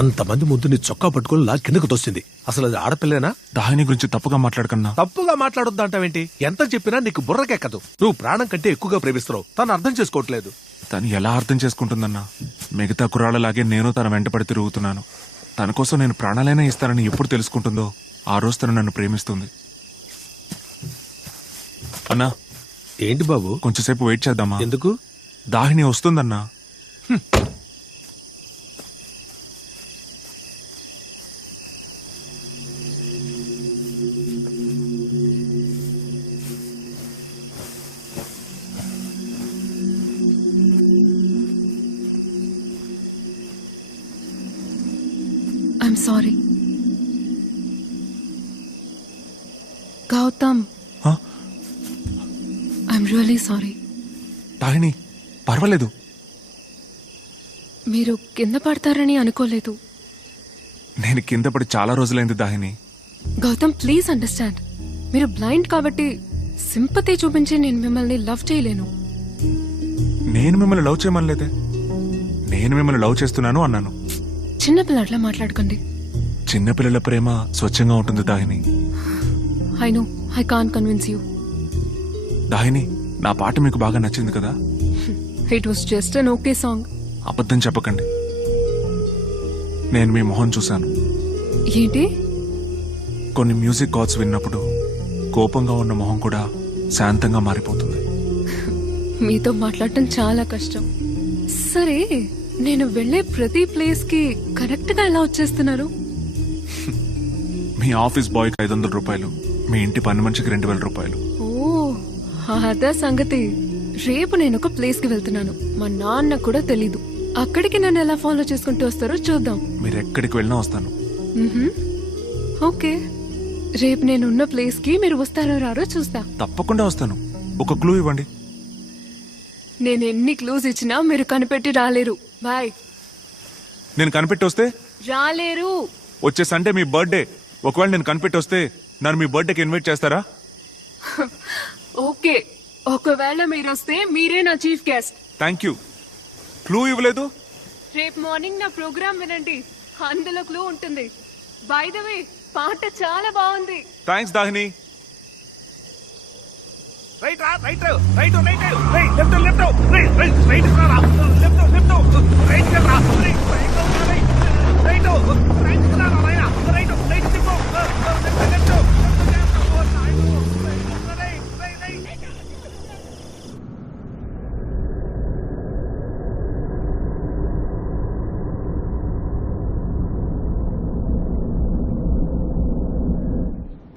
అంతమంది ముందు నీ చొక్కా పట్టుకుని లా కిందకు తోసింది. అసలు అది ఆడపిల్లేనా? దాహిని గురించి తప్పుగా మాట్లాడకన్నా. తప్పుగా మాట్లాడొద్దంటావేంటి? ఎంత చెప్పినా నీకు బుర్రకెక్కదు. నువ్వు ప్రాణం కంటే ఎక్కువగా ప్రేమిస్తున్నావు. తను అర్థం చేసుకోవట్లేదు. తను ఎలా అర్థం చేసుకుంటుందన్నా? మిగతా కుర్రాళ్ళలాగే నేను తన వెంటపడి తిరుగుతున్నాను. తన కోసం నేను ప్రాణాలైనా ఇస్తానని ఎప్పుడు తెలుసుకుంటుందో ఆ రోజు తను నన్ను ప్రేమిస్తుంది. అన్నా, ఏంటి బాబు? కొంచెంసేపు వెయిట్ చేద్దామా? ఎందుకు? దాహిని వస్తుందన్నా. I'm sorry. Gautam. Huh? I'm really sorry. దాహిని, పర్వాలేదు. మీరు కింద పడతారని అనుకోలేదు. నేను కింద పడి చాలా రోజులైంది దాహిని. Gautam, please understand. మీరు బ్లైండ్ కాబట్టి సింపతి చూపించి నేను మిమ్మల్ని లవ్ చేయలేను. నేను మిమ్మల్ని లవ్ చేయమనలేదే. నేను మిమ్మల్ని లవ్ చేస్తున్నాను అన్నాను. చిన్నపిల్లట్లా మాట్లాడకండి. చిన్నపిల్లల ప్రేమ స్వచ్ఛంగా ఉంటుంది Dahini. I know I can't convince you. Dahini, నా పాట మీకు బాగా నచ్చింది కదా? It was just an okay song. అబద్ధం చెప్పకండి. నేను మీ మొహం చూశాను. ఏంటి? కొన్ని మ్యూజిక్ కార్డ్స్ విన్నప్పుడు కోపంగా ఉన్న మొహం కూడా శాంతంగా మారిపోతుంది. మీతో మాట్లాడటం చాలా కష్టం. సరే, నేను వెళ్లే ప్రతి ప్లేస్ కి కరెక్ట్ గా ఎలా వచ్చేస్తున్నారు? మీ ఆఫీస్ బాయ్ కి 500 రూపాయలు, మీ ఇంటి పని మనిషికి 2000 రూపాయలు. ఓ, అదా సంగతి. రేపు నేను ఒక ప్లేస్ కి వెళ్తున్నాను. మా నాన్న కూడా తెలీదు. అక్కడికి నన్ను ఎలా ఫాలో చేసుకుంటూ వస్తారో చూద్దాం. మీరు ఎక్కడికి వెళ్ళినా వస్తాను. ఓకే, రేపు నేనున్న ప్లేస్ కి మీరు వస్తారో రారో చూస్తా. తప్పకుండా వస్తాను. ఒక క్లూ ఇవ్వండి. నేను ఎన్ని క్లూస్ ఇచ్చినా మీరు కనిపెట్టి రాలేరు. బాయ్. నేను కనిపెట్టి వస్తే? రాలేరు. వచ్చే సండే మీ బర్త్డే. ఒకవేళ నేను కనిపెట్టి వస్తే నన్ను మీ బర్త్డేకి ఇన్వైట్ చేస్తారా? ఓకే, ఒకవేళ మీరు వస్తే మీరే నా chief guest. Thank you. Clue ఇవ్వలేదు. రేపు మార్నింగ్ నా ప్రోగ్రామ్ వినండి, అందులో క్లూ ఉంటుంది. బై ద వే, పాట చాలా బాగుంది. థ్యాంక్స్ దాహిని. రైట్ రా, రైట్ రా, right right right left left right right right రా, లెఫ్ట్ లెఫ్ట్ రైట్ రా, రైట్ రైట్ రైట్ రైట్ రా, రైట్ రైట్ తిప్పు, లెఫ్ట్ లెఫ్ట్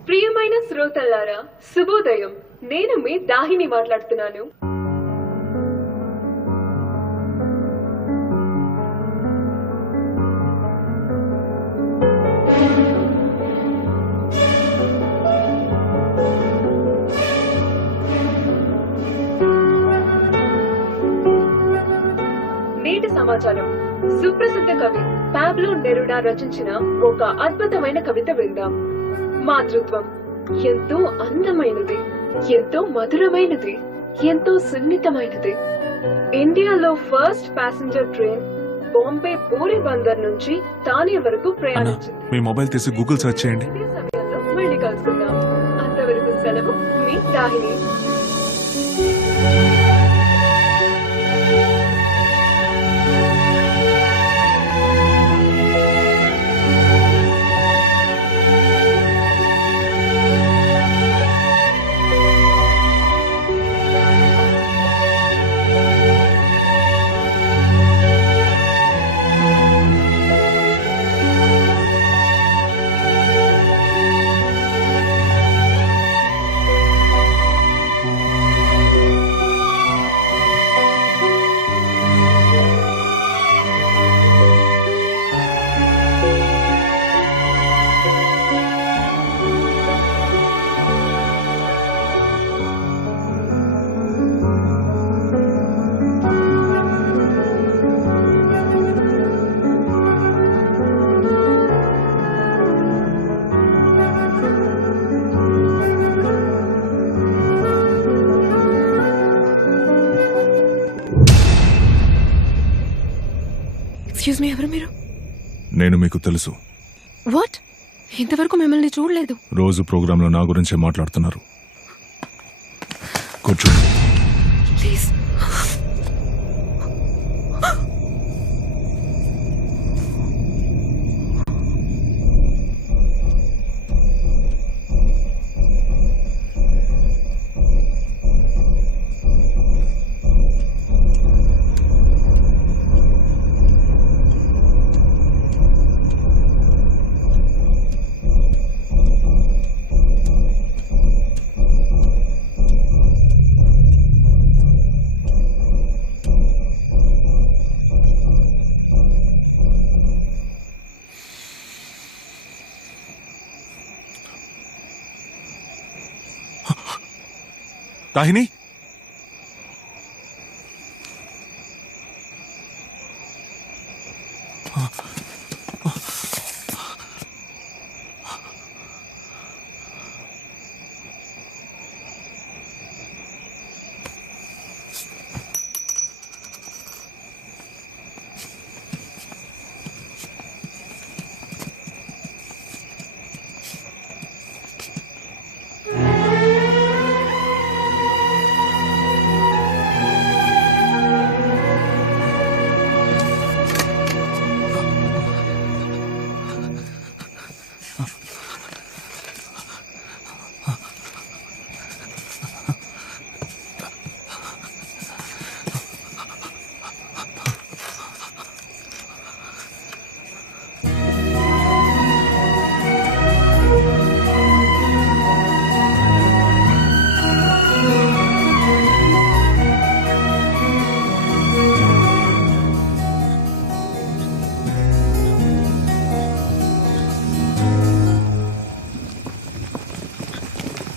ప్రియమైన శ్రోతలారా, శుభోదయం. నేను మీ దాహిని మాట్లాడుతున్నాను. నేటి సమాచారం. సుప్రసిద్ధ కవి పాబ్లో నెరుడా రచించిన ఒక అద్భుతమైన కవిత విందాం. మాతృత్వం ఎంతో అందమైనది, ఎంతో మధురమైనది, ఎంతో సున్నితమైనది. ఇండియాలో first passenger train Bombay Bori Bunder నుంచి తానే వరకు ప్రయాణించింది. మీ మొబైల్ తీసి గూగుల్ సెర్చ్ చేయండి. ఇదే సమయంలో మళ్ళీ కలుసుకుందాం. అంతవరకు సెలవు, మీ దాహిని. ఎక్స్క్యూజ్ మీ, ఎవరు మీరు? నేను మీకు తెలుసు. వాట్? ఇంతవరకు మిమ్మల్ని చూడలేదు. రోజు ప్రోగ్రాంలో నా గురించే మాట్లాడుతున్నారు. కూర్చో. ప్లీజ్. దాహిని,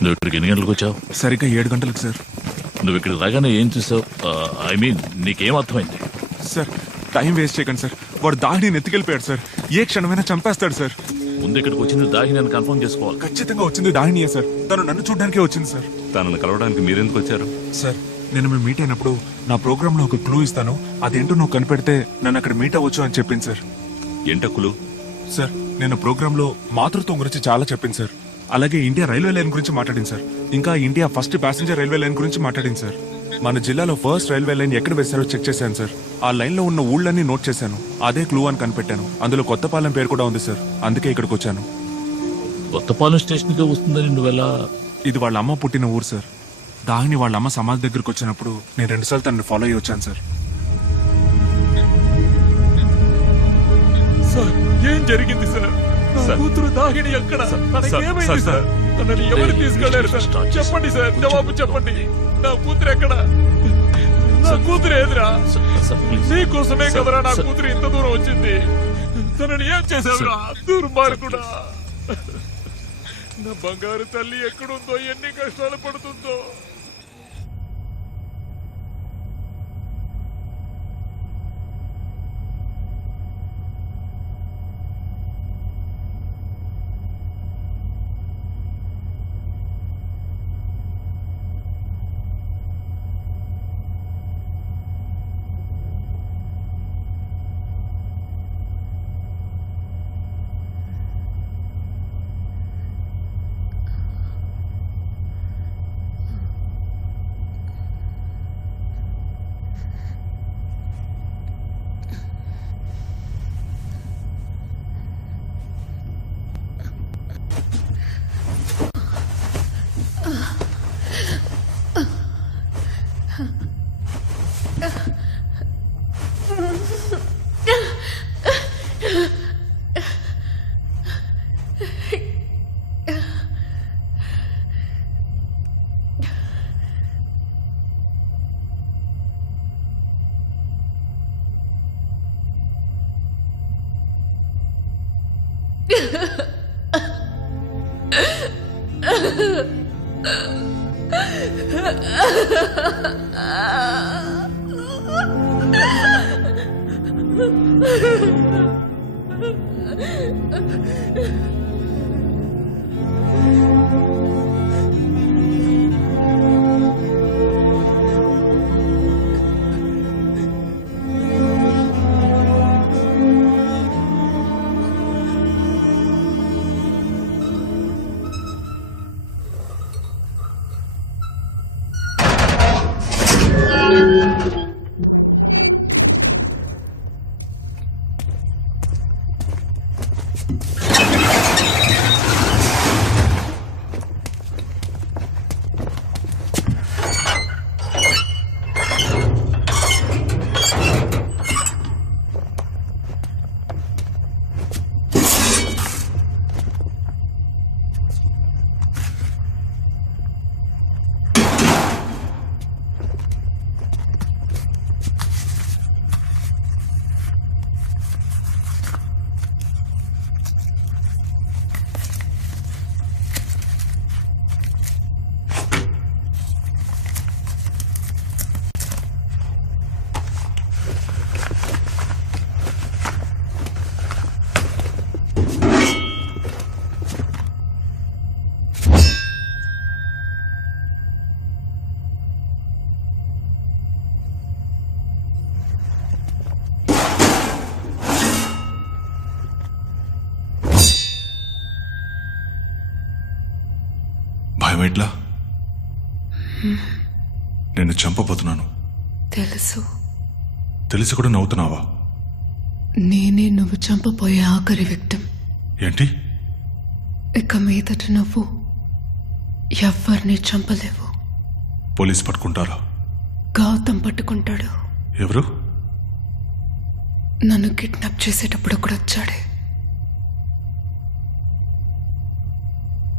నువ్వు ఇక్కడికి ఎన్ని గంటలకు వచ్చావు? సరిగ్గా 7 గంటలకు సార్. నువ్వు ఇక్కడికి రాగానే ఏం చూసావు? ఐ మీన్ నీకేం అర్థమైంది? సార్, టైం వేస్ట్ చేయకండి సార్. వాడు దాహిని ఎత్తుకెళ్ళిపోయాడు సార్. ఏ క్షణమైనా చంపేస్తాడు సార్. ముందు ఇక్కడికి వచ్చింది దాహిని అని కన్ఫర్మ్ చేసుకోవాలి. ఖచ్చితంగా వచ్చింది దాహినియే సార్. తను నన్ను చూడడానికే వచ్చింది సార్. తనను కలవడానికి మీరెందుకు వచ్చారు? సార్, నేను మేము మీట్ అయినప్పుడు నా ప్రోగ్రామ్ లో ఒక క్లూ ఇస్తాను, అదేంటో నువ్వు కనిపెడితే నన్ను అక్కడ మీట్ అవ్వచ్చు అని చెప్పింది సార్. ఎంటక్కులు? సార్, నేను ప్రోగ్రామ్ లో మాతృత్వం గురించి చాలా చెప్పింది సార్. అలాగే ఇండియా రైల్వే లైన్ గురించి మాట్లాడింది సార్. ఇంకా India first passenger railway line గురించి మాట్లాడింది సార్. మన జిల్లాలో ఫస్ట్ రైల్వే లైన్ ఎక్కడ వేశారో చెక్ చేశాను సార్. ఆ లైన్ లో ఉన్న ఊళ్ళన్నీ నోట్ చేశాను. అదే క్లూ అని కనిపెట్టాను. అందులో కొత్తపాలెం పేరు కూడా ఉంది సార్. అందుకే ఇక్కడికి వచ్చాను. కొత్తపాలెం స్టేషన్ కి వస్తుందని నువ్వెలా? ఇది వాళ్ళ అమ్మ పుట్టిన ఊరు సార్. దాహిని వాళ్ళ అమ్మ సమాధి దగ్గరకు వచ్చినప్పుడు నేను 2 సార్లు తనని ఫాలో అయ్యి వచ్చాను సార్. సార్, ఏం జరిగింది సార్? నా కూతురు దాహిని ఎక్కడ? తనకేమైంది సార్? తనని ఎవరు తీసుకెళ్లారు సార్? చెప్పండి సార్, జవాబు చెప్పండి. నా కూతురు ఎక్కడ? నా కూతురు ఏదిరా? నీకోసమే కదరా నా కూతురు ఇంత దూరం వచ్చింది. తనని ఏం చేశావురా దుర్మార్గుడా? నా బంగారు తల్లి ఎక్కడుందో, ఎన్ని కష్టాలు పడుతుందో. భయం ఎట్లా? నేను చంపబోతున్నాను తెలుసు. తెలిసి కూడా నవ్వుతున్నావా? నేనే నువ్వు చంపబోయే ఆఖరి విక్టిమ్. ఏంటి? ఇక మీదట నువ్వు ఎవ్వరిని చంపలేవు. పోలీస్ పట్టుకుంటారా? గౌతమ్ పట్టుకుంటాడు. ఎవరు? నన్ను కిడ్నాప్ చేసేటప్పుడు కూడా వచ్చాడే.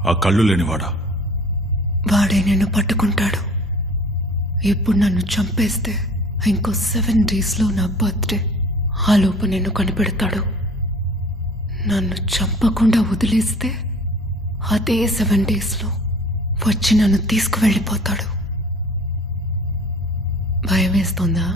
ఆ కళ్ళు లేనివాడా? వాడే నిన్ను పట్టుకుంటాడు. ఇప్పుడు నన్ను చంపేస్తే ఇంకో 7 daysలో నా బర్త్డే. ఆ లోపు నిన్ను కనిపెడతాడు. నన్ను చంపకుండా వదిలేస్తే అదే 7 daysలో వచ్చి నన్ను తీసుకువెళ్ళిపోతాడు. భయం వేస్తుందా?